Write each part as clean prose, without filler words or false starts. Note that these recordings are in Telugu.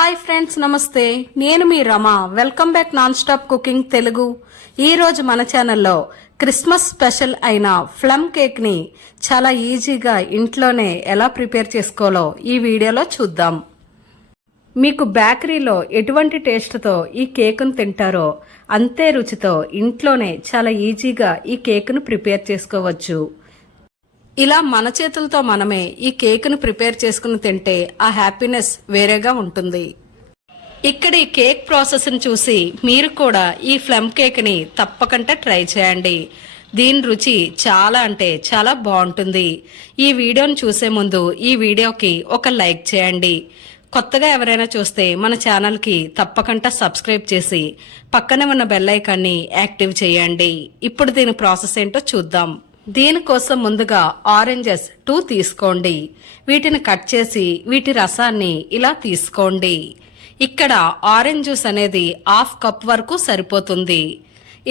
హాయ్ ఫ్రెండ్స్, నమస్తే. నేను మీ Rama. Welcome back non stop cooking Telugu. ఈ రోజు మన ఛానల్లో క్రిస్మస్ స్పెషల్ అయిన ప్లమ్ కేక్ ని చాలా ఈజీగా ఇంట్లోనే ఎలా ప్రిపేర్ చేసుకోవాలో ఈ వీడియోలో చూద్దాం. మీకు బేకరీలో ఎటువంటి టేస్ట్తో ఈ కేకును తింటారో అంతే రుచితో ఇంట్లోనే చాలా ఈజీగా ఈ కేకును ప్రిపేర్ చేసుకోవచ్చు. ఇలా మన చేతులతో మనమే ఈ కేకును ప్రిపేర్ చేసుకుని తింటే ఆ హ్యాపీనెస్ వేరేగా ఉంటుంది. ఇక్కడ ఈ కేక్ ప్రాసెస్ని చూసి మీరు కూడా ఈ ప్లమ్ కేక్ని తప్పకుండా ట్రై చేయండి. దీని రుచి చాలా అంటే చాలా బాగుంటుంది. ఈ వీడియోని చూసే ముందు ఈ వీడియోకి ఒక లైక్ చేయండి. కొత్తగా ఎవరైనా చూస్తే మన ఛానల్కి తప్పకుండా సబ్స్క్రైబ్ చేసి పక్కనే ఉన్న బెల్ ఐకాన్ని యాక్టివ్ చేయండి. ఇప్పుడు దీని ప్రాసెస్ ఏంటో చూద్దాం. దీనికోసం ముందుగా ఆరెంజెస్ 2 తీసుకోండి. వీటిని కట్ చేసి వీటి రసాన్ని ఇలా తీసుకోండి. ఇక్కడ ఆరెంజ్ జ్యూస్ అనేది 1/2 కప్ వరకు సరిపోతుంది.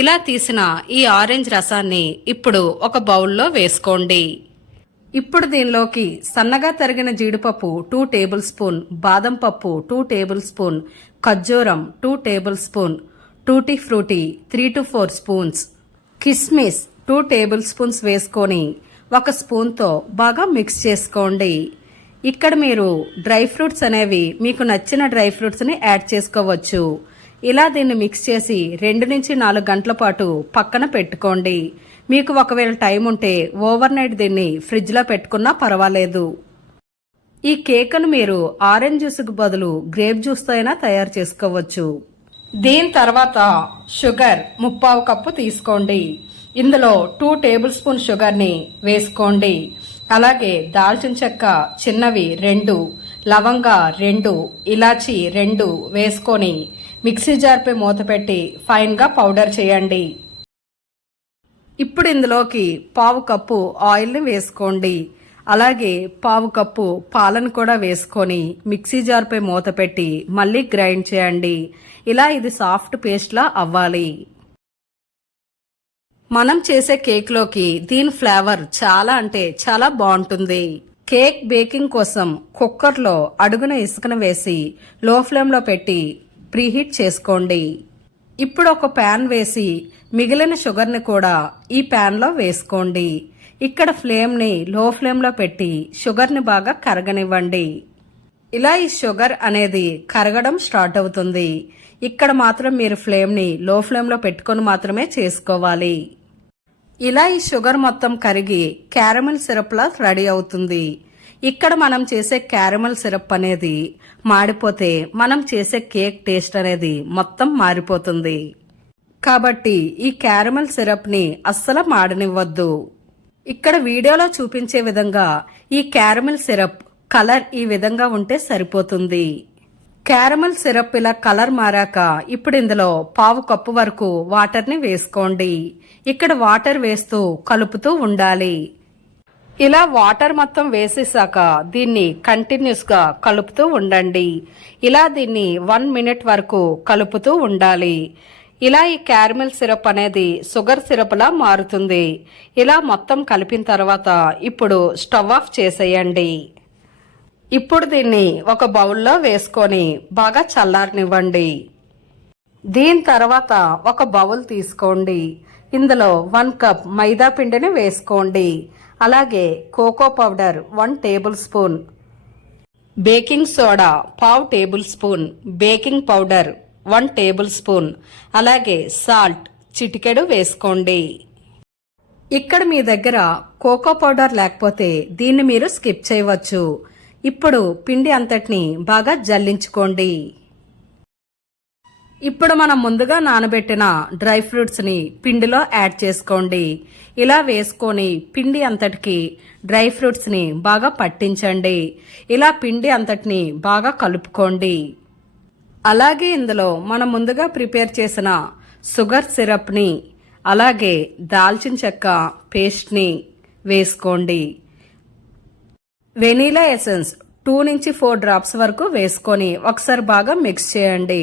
ఇలా తీసిన ఈ ఆరెంజ్ రసాన్ని ఇప్పుడు ఒక బౌల్లో వేసుకోండి. ఇప్పుడు దీనిలోకి సన్నగా తరిగిన జీడిపప్పు 2 టేబుల్ స్పూన్, బాదం పప్పు 2 టేబుల్ స్పూన్, ఖర్జూరం 2 tablespoon, tutti frutti 3 to 4 spoons, కిస్మిస్ 2 టేబుల్ స్పూన్స్ వేసుకొని ఒక స్పూన్తో బాగా మిక్స్ చేసుకోండి. ఇక్కడ మీరు డ్రై ఫ్రూట్స్ అనేవి మీకు నచ్చిన డ్రై ఫ్రూట్స్ని యాడ్ చేసుకోవచ్చు. ఇలా దీన్ని మిక్స్ చేసి 2 నుంచి 4 గంటల పాటు పక్కన పెట్టుకోండి. మీకు ఒకవేళ టైం ఉంటే ఓవర్ నైట్ దీన్ని ఫ్రిడ్జ్లో పెట్టుకున్నా పర్వాలేదు. ఈ కేక్ను మీరు ఆరెంజ్ జ్యూస్కి బదులు గ్రేప్ జ్యూస్తో అయినా తయారు చేసుకోవచ్చు. దీని తర్వాత షుగర్ 3/4 కప్పు తీసుకోండి. ఇందులో 2 టేబుల్ స్పూన్ షుగర్ని వేసుకోండి. అలాగే దాల్చిన చెక్క చిన్నవి 2, లవంగా 2, ఇలాచి 2 వేసుకొని మిక్సీ జార్పై మూత పెట్టి ఫైన్గా పౌడర్ చేయండి. ఇప్పుడు ఇందులోకి 1/4 కప్పు ఆయిల్ని వేసుకోండి. అలాగే 1/4 కప్పు పాలను కూడా వేసుకొని మిక్సీ జార్పై మూత పెట్టి మళ్ళీ గ్రైండ్ చేయండి. ఇలా ఇది సాఫ్ట్ పేస్ట్లా అవ్వాలి. మనం చేసే కేక్లోకి దీని ఫ్లేవర్ చాలా అంటే చాలా బాగుంటుంది. కేక్ బేకింగ్ కోసం కుక్కర్లో అడుగున ఇసుకను వేసి లో ఫ్లేమ్లో పెట్టి ప్రీహీట్ చేసుకోండి. ఇప్పుడు ఒక ప్యాన్ వేసి మిగిలిన షుగర్ని కూడా ఈ ప్యాన్లో వేసుకోండి. ఇక్కడ ఫ్లేమ్ని లో ఫ్లేమ్లో పెట్టి షుగర్ని బాగా కరగనివ్వండి. ఇలా ఈ షుగర్ అనేది కరగడం స్టార్ట్ అవుతుంది. ఇక్కడ మాత్రం మీరు ఫ్లేమ్ని లో ఫ్లేమ్లో పెట్టుకొని మాత్రమే చేసుకోవాలి. ఇలా ఈ షుగర్ మొత్తం కరిగి క్యారమెల్ సిరప్లా రెడీ అవుతుంది. ఇక్కడ మనం చేసే క్యారమెల్ సిరప్ అనేది మాడిపోతే మనం చేసే కేక్ టేస్ట్ అనేది మొత్తం మారిపోతుంది. కాబట్టి ఈ క్యారమెల్ సిరప్ని అస్సలు మాడనివ్వద్దు. ఇక్కడ వీడియోలో చూపించే విధంగా ఈ క్యారమెల్ సిరప్ కలర్ ఈ విధంగా ఉంటే సరిపోతుంది. క్యారమెల్ సిరప్ ఇలా కలర్ మారాక ఇప్పుడు ఇందులో 1/4 కప్పు వరకు వాటర్ని వేసుకోండి. ఇక్కడ వాటర్ వేస్తూ కలుపుతూ ఉండాలి. ఇలా వాటర్ మొత్తం వేసేసాక దీన్ని కంటిన్యూస్గా కలుపుతూ ఉండండి. ఇలా దీన్ని 1 మినిట్ వరకు కలుపుతూ ఉండాలి. ఇలా ఈ క్యారమెల్ సిరప్ అనేది షుగర్ సిరప్లా మారుతుంది. ఇలా మొత్తం కలిపిన తర్వాత ఇప్పుడు స్టవ్ ఆఫ్ చేసేయండి. ఇప్పుడు దీన్ని ఒక బౌల్లో వేసుకొని బాగా చల్లారనివ్వండి. దీని తర్వాత ఒక బౌల్ తీసుకోండి. ఇందులో 1 కప్ మైదా పిండిని వేసుకోండి. అలాగే cocoa powder 1 tablespoon, baking soda 1/2 tablespoon, baking powder 1 tablespoon, అలాగే సాల్ట్ చిటికెడు వేసుకోండి. ఇక్కడ మీ దగ్గర కోకో పౌడర్ లేకపోతే దీన్ని మీరు స్కిప్ చేయవచ్చు. ఇప్పుడు పిండి అంతటిని బాగా జల్లించుకోండి. ఇప్పుడు మనం ముందుగా నానబెట్టిన డ్రై ఫ్రూట్స్ని పిండిలో యాడ్ చేసుకోండి. ఇలా వేసుకొని పిండి అంతటికి డ్రై ఫ్రూట్స్ని బాగా పట్టించండి. ఇలా పిండి అంతటిని బాగా కలుపుకోండి. అలాగే ఇందులో మనం ముందుగా ప్రిపేర్ చేసిన షుగర్ సిరప్ని అలాగే దాల్చిన చెక్క పేస్ట్ని వేసుకోండి. వెనీలా ఎసెన్స్ 2 నుంచి 4 డ్రాప్స్ వరకు వేసుకొని ఒకసారి బాగా మిక్స్ చేయండి.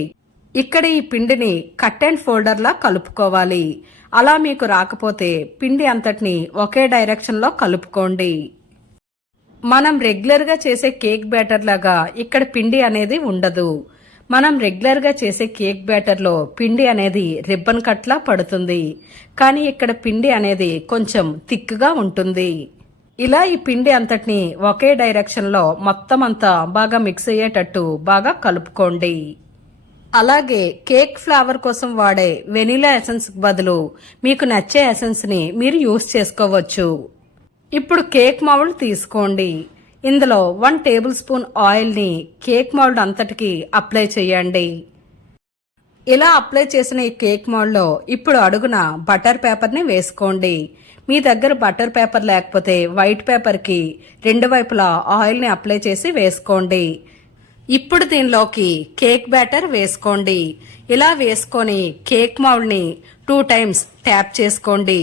ఇక్కడ ఈ పిండిని కట్ అండ్ ఫోల్డర్లా కలుపుకోవాలి. అలా మీకు రాకపోతే పిండి అంతటిని ఒకే డైరెక్షన్లో కలుపుకోండి. మనం రెగ్యులర్గా చేసే కేక్ బ్యాటర్ లాగా ఇక్కడ పిండి అనేది ఉండదు. మనం రెగ్యులర్గా చేసే కేక్ బ్యాటర్లో పిండి అనేది రిబ్బన్ కట్లా పడుతుంది, కానీ ఇక్కడ పిండి అనేది కొంచెం థిక్గా ఉంటుంది. ఇలా ఈ పిండి అంతటిని ఒకే డైరెక్షన్లో మొత్తం అంతా బాగా మిక్స్ అయ్యేటట్టు బాగా కలుపుకోండి. అలాగే కేక్ ఫ్లేవర్ కోసం వాడే వెనిలా ఎసెన్స్ బదులు మీకు నచ్చే ఎసెన్స్ ని మీరు యూస్ చేసుకోవచ్చు. ఇప్పుడు కేక్ మౌల్డ్ తీసుకోండి. ఇందులో 1 టేబుల్ స్పూన్ ఆయిల్ ని కేక్ మౌల్డ్ అంతటికి అప్లై చేయండి. ఇలా అప్లై చేసిన ఈ కేక్ మౌల్డ్ లో ఇప్పుడు అడుగున బటర్ పేపర్ ని వేసుకోండి. మీ దగ్గర బటర్ పేపర్ లేకపోతే వైట్ పేపర్ కి 2 వైపులా ఆయిల్ ని అప్లై చేసి వేసుకోండి. ఇప్పుడు దీనిలోకి కేక్ బ్యాటర్ వేసుకోండి. ఇలా వేసుకొని కేక్ మౌల్డ్ ని 2 టైమ్స్ ట్యాప్ చేసుకోండి.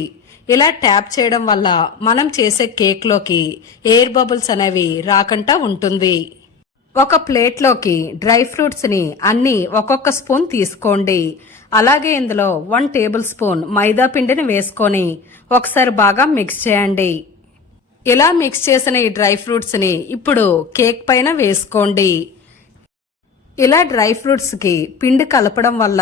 ఇలా ట్యాప్ చేయడం వల్ల మనం చేసే కేక్ లోకి ఎయిర్ బబుల్స్ అనేవి రాకుండా ఉంటుంది. ఒక ప్లేట్ లోకి డ్రై ఫ్రూట్స్ ని అన్ని ఒక్కొక్క స్పూన్ తీసుకోండి. అలాగే ఇందులో 1 టేబుల్ స్పూన్ మైదా పిండిని వేసుకొని ఒకసారి బాగా మిక్స్ చేయండి. ఇలా మిక్స్ చేసిన ఈ డ్రై ఫ్రూట్స్ ని ఇప్పుడు కేక్ పైన వేసుకోండి. ఇలా డ్రై ఫ్రూట్స్ కి పిండి కలపడం వల్ల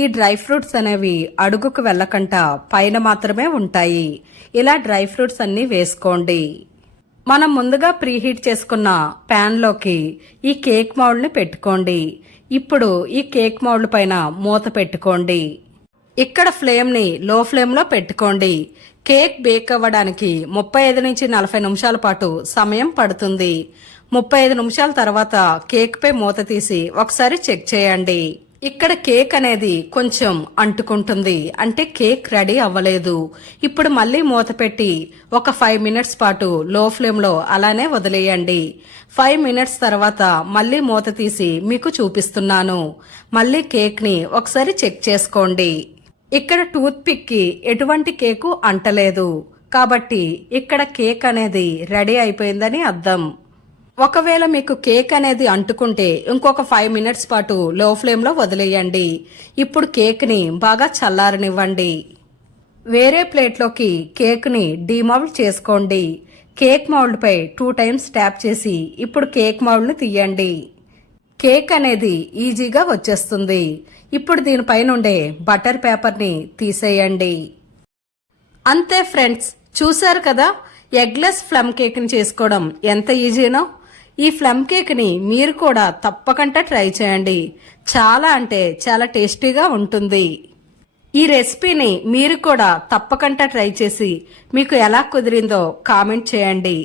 ఈ డ్రై ఫ్రూట్స్ అనేవి అడుగుకు వెళ్ళకుండా పైన మాత్రమే ఉంటాయి. ఇలా డ్రై ఫ్రూట్స్ అన్ని వేసుకోండి. మనం ముందుగా ప్రీహీట్ చేసుకున్న ప్యాన్ లోకి ఈ కేక్ మౌల్డ్ ని పెట్టుకోండి. ఇప్పుడు ఈ కేక్ మౌల్డ్ పైన మూత పెట్టుకోండి. ఇక్కడ ఫ్లేమ్ ని లో ఫ్లేమ్ లో పెట్టుకోండి. కేక్ బేక్ అవ్వడానికి 35 నుంచి 40 నిమిషాల పాటు సమయం పడుతుంది. 35 నిమిషాల తర్వాత కేక్ పై మూత తీసి ఒకసారి చెక్ చేయండి. ఇక్కడ కేక్ అనేది కొంచెం అంటుకుంటుంది, అంటే కేక్ రెడీ అవ్వలేదు. ఇప్పుడు మళ్ళీ మూత పెట్టి ఒక 5 మినిట్స్ పాటు లో ఫ్లేమ్ లో అలానే వదిలేయండి. 5 మినిట్స్ తర్వాత మళ్ళీ మూత తీసి మీకు చూపిస్తున్నాను. మళ్ళీ కేక్ ని ఒకసారి చెక్ చేసుకోండి. ఇక్కడ టూత్ పిక్ కి ఎటువంటి కేకు అంటలేదు, కాబట్టి ఇక్కడ కేక్ అనేది రెడీ అయిపోయిందని అర్థం. ఒకవేళ మీకు కేక్ అనేది అంటుకుంటే ఇంకొక 5 మినిట్స్ పాటు లో ఫ్లేమ్ లో వదిలేయండి. ఇప్పుడు కేక్ ని బాగా చల్లారనివ్వండి. వేరే ప్లేట్ లోకి కేక్ ని డీమౌల్డ్ చేసుకోండి. కేక్ మౌల్డ్ పై 2 టైమ్స్ ట్యాప్ చేసి ఇప్పుడు కేక్ మౌల్డ్ ని తీయండి. కేక్ అనేది ఈజీగా వచ్చేస్తుంది. ఇప్పుడు దీనిపైనుండే బటర్ పేపర్ ని తీసేయండి. అంతే ఫ్రెండ్స్, చూశారు కదా ఎగ్లెస్ ప్లమ్ కేక్ ని చేసుకోవడం ఎంత ఈజీనో. ఈ ప్లమ్ కేక్ ని మీరు కూడా తప్పకుండా ట్రై చేయండి. చాలా అంటే చాలా టేస్టీగా ఉంటుంది. ఈ రెసిపీని మీరు కూడా తప్పకుండా ట్రై చేసి మీకు ఎలా కుదిరిందో కామెంట్ చేయండి.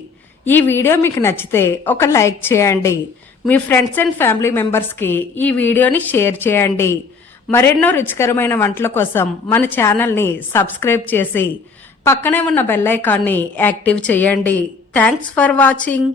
ఈ వీడియో మీకు నచ్చితే ఒక లైక్ చేయండి. మీ ఫ్రెండ్స్ అండ్ ఫ్యామిలీ మెంబర్స్ కి ఈ వీడియోని షేర్ చేయండి. మరెన్నో రుచికరమైన వంటల కోసం మన ఛానల్ ని సబ్స్క్రైబ్ చేసి పక్కనే ఉన్న బెల్ ఐకాన్ని యాక్టివ్ చేయండి. Thanks for watching.